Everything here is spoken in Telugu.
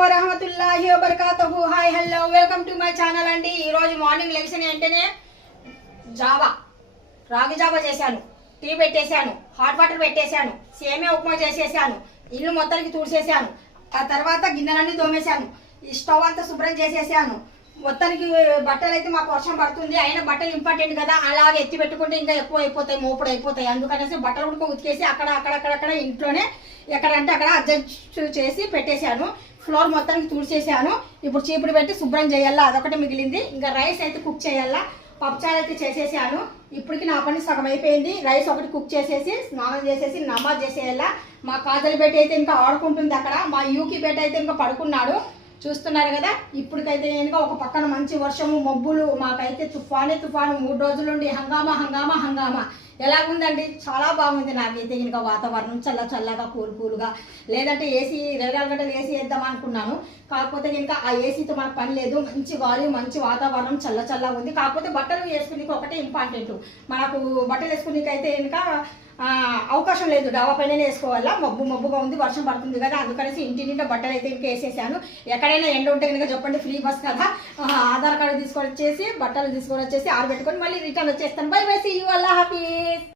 వరహమతుల్లాహి వబరకాతుహు. Hi hello welcome to my channel అండి. ఈరోజు మార్నింగ్ లెగిసిన వెంటనే రాగి జావా చేశాను, టీ పెట్టేశాను, హాట్ వాటర్ పెట్టేశాను, సేమియా ఉప్మా చేసేసాను, ఇల్లు మొత్తానికి తుడిచేసాను, ఆ తర్వాత గిన్నెలన్నీ తోమేశాను, ఈ స్టవ్ అంతా శుభ్రం చేసేసాను. మొత్తానికి బట్టలు అయితే మాకు వర్షం పడుతుంది, అయినా బట్టలు ఇంపార్టెంట్ కదా, అలాగే ఎత్తి పెట్టుకుంటే ఇంకా ఎక్కువ అయిపోతాయి, మోపుడు అయిపోతాయి. అందుకనేసి బట్టలు కూడా ఉతికేసి అక్కడక్కడ ఇంట్లోనే ఎక్కడంటే అక్కడ అడ్జస్ట్ చేసి పెట్టేశాను. ఫ్లోర్ మొత్తానికి తుడిచేసాను. ఇప్పుడు చీపుడు పెట్టి శుభ్రం చేయాలా, అదొకటి మిగిలింది. ఇంకా రైస్ అయితే కుక్ చేయాలా, పప్పుచారు అయితే చేసేసాను. ఇప్పటికి నా పని సగం అయిపోయింది. రైస్ ఒకటి కుక్ చేసేసి స్నానం చేసేసి నమాజ్ చేసేయాలా. మా కాజల్ బేట అయితే ఇంకా ఆడుకుంటుంది అక్కడ, మా యూకి బేట అయితే ఇంకా పడుకున్నాడు. చూస్తున్నారు కదా. ఇప్పటికైతే ఇంకా ఒక పక్కన మంచి వర్షము మబ్బులు, మాకైతే తుఫాను 3 రోజుల నుండి హంగామా ఎలాగుందండి. చాలా బాగుంది. నాకైతే ఇంకా వాతావరణం చల్లగా కూల్గా, లేదంటే ఏసీ 24 గంటలు ఏసీ వేద్దాం అనుకున్నాను. కాకపోతే ఇంకా ఆ ఏసీతో మనకు పని లేదు. మంచి గాలి, మంచి వాతావరణం, చల్లగా ఉంది. కాకపోతే బట్టలు వేసుకునేకి ఒకటే ఇంపార్టెంట్. మనకు బట్టలు వేసుకునేకి అయితే ఇంకా అవకాశం లేదు, డాబా పైన వేసుకోవాలా. మబ్బుగా ఉంది, వర్షం పడుతుంది కదా, అందుకనేసి ఇంటి నిండా బట్టలు అయితే ఇంకా వేసేసాను. ఎక్కడైనా ఎండ ఉంటే కనుక చెప్పండి, ఫ్రీ బస్ కదా. ఆధార్ కార్డు తీసుకొని వచ్చేసి బట్టలు తీసుకొని వచ్చేసి ఆరబెట్టుకొని మళ్ళీ రిటర్న్ వచ్చేస్తాను. బై బై, సీ యూ, అల్లా హాఫీజ్.